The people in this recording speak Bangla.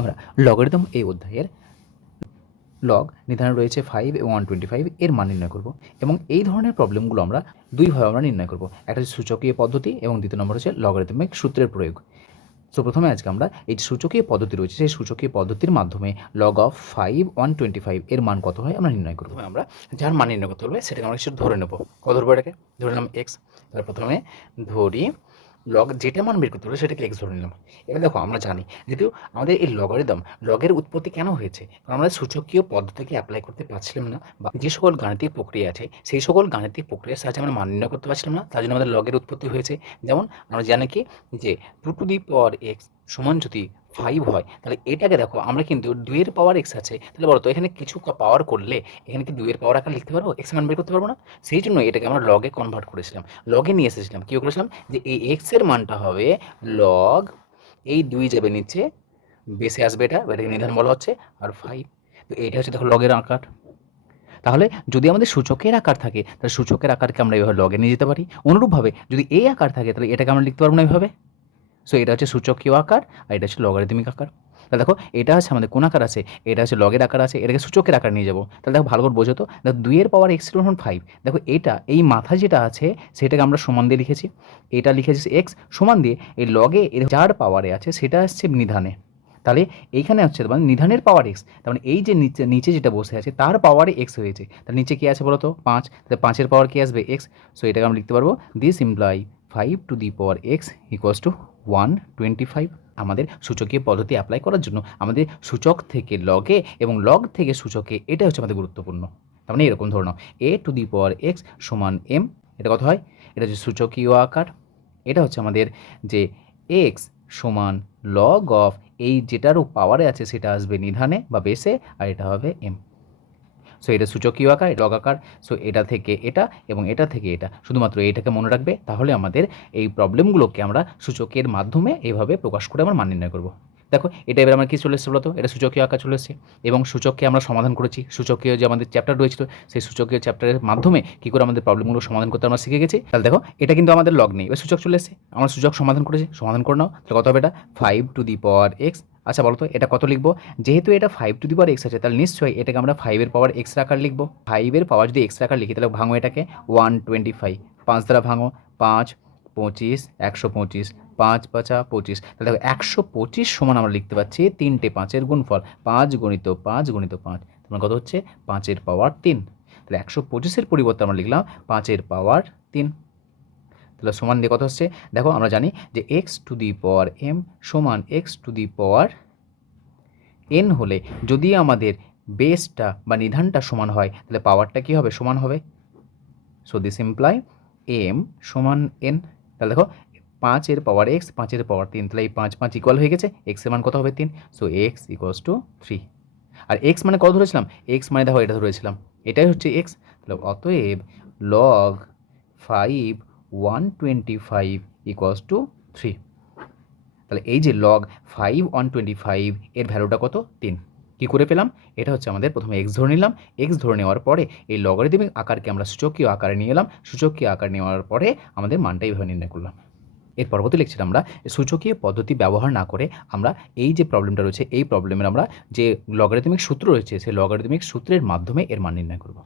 আমরা লগারিদম এই অধ্যায়ের লগ নির্ধারণ রয়েছে ফাইভ এবং ওয়ান টোয়েন্টি ফাইভ এর মান নির্ণয় করব এবং এই ধরনের প্রবলেমগুলো আমরা দুইভাবে আমরা নির্ণয় করব। একটা হচ্ছে সূচকীয় পদ্ধতি এবং দ্বিতীয় নম্বর হচ্ছে লগারিদমিক সূত্রের প্রয়োগ। সো প্রথমে আজকে আমরা এই যে সূচকীয় পদ্ধতি রয়েছে, সেই সূচকীয় পদ্ধতির মাধ্যমে log of five one twenty five এর মান কত হয় আমরা নির্ণয় করব। আমরা যার মান নির্ণয় করতে হবে সেটাকে আমরা কিছু ধরে নেব। কত ধরবো এটাকে? ধরে নিলাম এক্স তাহলে প্রথমে ধরি লগ যেটা মান বের করতে হবে সেটাকে এক্স ধরে নিলাম। এবার দেখো আমরা জানি, যেহেতু আমাদের এই লগারিদম লগের উৎপত্তি কেন হয়েছে, কারণ আমরা সূচকীয় পদ্ধতিকে অ্যাপ্লাই করতে পারছিলাম না, বা যে সকল গাণিতিক প্রক্রিয়া আছে, সেই সকল গাণিতিক প্রক্রিয়ার সাহায্যে আমরা মান নির্ণয় করতে পারছিলাম না, তার জন্য আমাদের লগের উৎপত্তি হয়েছে। যেমন আমরা জানি কি, যে two to the power x সমান যদি ফাইভ হয়, তাহলে এটাকে দেখো, আমরা কিন্তু দুইয়ের পাওয়ার এক্স আছে, তাহলে বলো তো, এখানে কিছু পাওয়ার করলে এখানে কি দুইয়ের পাওয়ার আকার লিখতে পারব? এক্স মান বের করতে পারব না? সেই জন্য এটাকে আমরা লগে কনভার্ট করেছিলাম। লগে নিয়ে এসেছিলাম, কী করেছিলাম? যে এই এক্সের মানটা হবে লগ এই দুই যাবে নিচে, বেসে আসবে এটা, এটাকে নির্ধারণ বলা হচ্ছে, আর ফাইভ তো এইটা হচ্ছে দেখো লগের আকার। তাহলে যদি আমাদের সূচকের আকার থাকে, তাহলে সূচকের আকারকে আমরা এইভাবে লগে নিয়ে যেতে পারি। অনুরূপভাবে যদি এই আকার থাকে, তাহলে এটাকে আমরা লিখতে পারব না এইভাবে সো এটা হচ্ছে সূচকীয় আকার আর এটা হচ্ছে লগারিদমিক আকার। তাহলে দেখো, এটা হচ্ছে আমাদের কোন আকার আছে? এটা হচ্ছে লগের আকার আছে, এটাকে সূচকের আকার নিয়ে যাব। তাহলে দেখো, ভালো করে বোঝো তো। দেখো দুইয়ের পাওয়ার এক্স যখন ফাইভ দেখো, এটা, এই মাথা যেটা আছে, সেটাকে আমরা সমান দিয়ে লিখেছি। এটা লিখেছি এক্স সমান দিয়ে, এই লগে এর যার পাওয়ারে আছে, সেটা আসছে নিধানে। তাহলে এইখানে হচ্ছে মানে নিধানের পাওয়ার এক্স তার মানে এই যে নিচে নিচে যেটা বসে আছে, তার পাওয়ারে এক্স হয়েছে। তার নিচে কী আছে বলো তো পাঁচ। তাহলে পাঁচের পাওয়ার কী আসবে? এক্স সো এটাকে আমরা লিখতে পারব this imply five to the power x equals to one twenty five আমাদের সূচকীয় পদ্ধতি অ্যাপ্লাই করার জন্য আমাদের সূচক থেকে লগে এবং লগ থেকে সূচকে এটা হচ্ছে আমাদের গুরুত্বপূর্ণ। তার মানে এরকম ধরনের a to the power x সমান এম এটা কত হয়? এটা হচ্ছে সূচকীয় আকার, এটা হচ্ছে আমাদের যে এক্স সমান লগ অফ এই যেটারও পাওয়ারে আছে সেটা আসবে নিধানে বা বেসে আর এটা হবে এম সো এটা সূচকীয় আকার লগ আকার সো এটা থেকে এটা এবং এটা থেকে এটা। শুধুমাত্র এইটাকে মনে রাখবে, তাহলে আমাদের এই প্রবলেমগুলোকে আমরা সূচকের মাধ্যমে এভাবে প্রকাশ করে আমরা মান নির্ণয় করব। দেখো, এটা এবার আমার কী চলে এসেছে বলতো? এটা সূচকীয় আকার চলে এসেছে এবং সূচককে আমরা সমাধান করেছি। সূচকীয় যে আমাদের চ্যাপ্টার রয়েছিল সেই সূচকীয় চ্যাপ্টারের মাধ্যমে কী করে আমাদের প্রবলেমগুলো সমাধান করতে আমরা শিখে গেছি। তাহলে দেখো, এটা কিন্তু আমাদের লগ নেই। এবার সূচক চলে এসেছে। আমরা সূচক সমাধান করেছি। সমাধান করে নাও। তাহলে কত হবে এটা? Five to the power x আচ্ছা বলো তো, এটা কত লিখব? যেহেতু এটা five to the power x আছে, তাহলে নিশ্চয়ই এটাকে আমরা ফাইভের পাওয়ার এক্স আকার লিখব। ফাইভের পাওয়ার যদি এক্স আকার লিখি, তাহলে ভাঙো এটাকে। ওয়ান টোয়েন্টি ফাইভ পাঁচ দ্বারা ভাঙো, পাঁচ, পঁচিশ, একশো পঁচিশ, পাঁচ পাঁচা পঁচিশ। তাহলে দেখো, একশো পঁচিশ সমান আমরা লিখতে পাচ্ছি তিনটে পাঁচের গুণফল। পাঁচ গণিত পাঁচ গণিত পাঁচ তোমার কত হচ্ছে? পাঁচের পাওয়ার তিন। তাহলে একশো পঁচিশের পরিবর্তে আমরা লিখলাম পাঁচের পাওয়ার তিন। তাহলে সমান দিয়ে কত হচ্ছে? দেখো আমরা জানি যে x to the power m সমান x to the power n হলে যদি আমাদের বেসটা বা নিধানটা সমান হয়, তাহলে পাওয়ারটা কী হবে? সমান হবে। সো দিস ইমপ্লাই এম সমান এন তাহলে দেখো পাঁচের পাওয়ার এক্স পাঁচের পাওয়ার তিন, তাহলে এই পাঁচ পাঁচ ইকুয়াল হয়ে গেছে। এক্সের মান কত হবে? তিন। So x equals to three R x মানে কত ধরেছিলাম? এক্স মানে দেখো, এটা ধরেছিলাম। এটাই হচ্ছে এক্স তাহলে অতএব log five one twenty five equals to three তাহলে এই যে log five one twenty five এর ভ্যালুটা কত? তিন। কী করে পেলাম? এটা হচ্ছে আমাদের প্রথমে এক্স ধরে নিলাম। এক্স ধরে নেওয়ার পরে এই লগারিদমিক আকারকে আমরা সূচকীয় আকারে নিয়ে এলাম। সূচকীয় আকার নেওয়ার পরে আমাদের মানটা এইভাবে নির্ণয় করলাম। এর পরবর্তী লেকচারে আমরা সূচকীয় পদ্ধতি ব্যবহার না করে আমরা এই যে প্রবলেমটা রয়েছে, এই প্রবলেমের আমরা যে লগারিদমিক সূত্র রয়েছে, সেই লগারিদমিক সূত্রের মাধ্যমে এর মান নির্ণয় করব।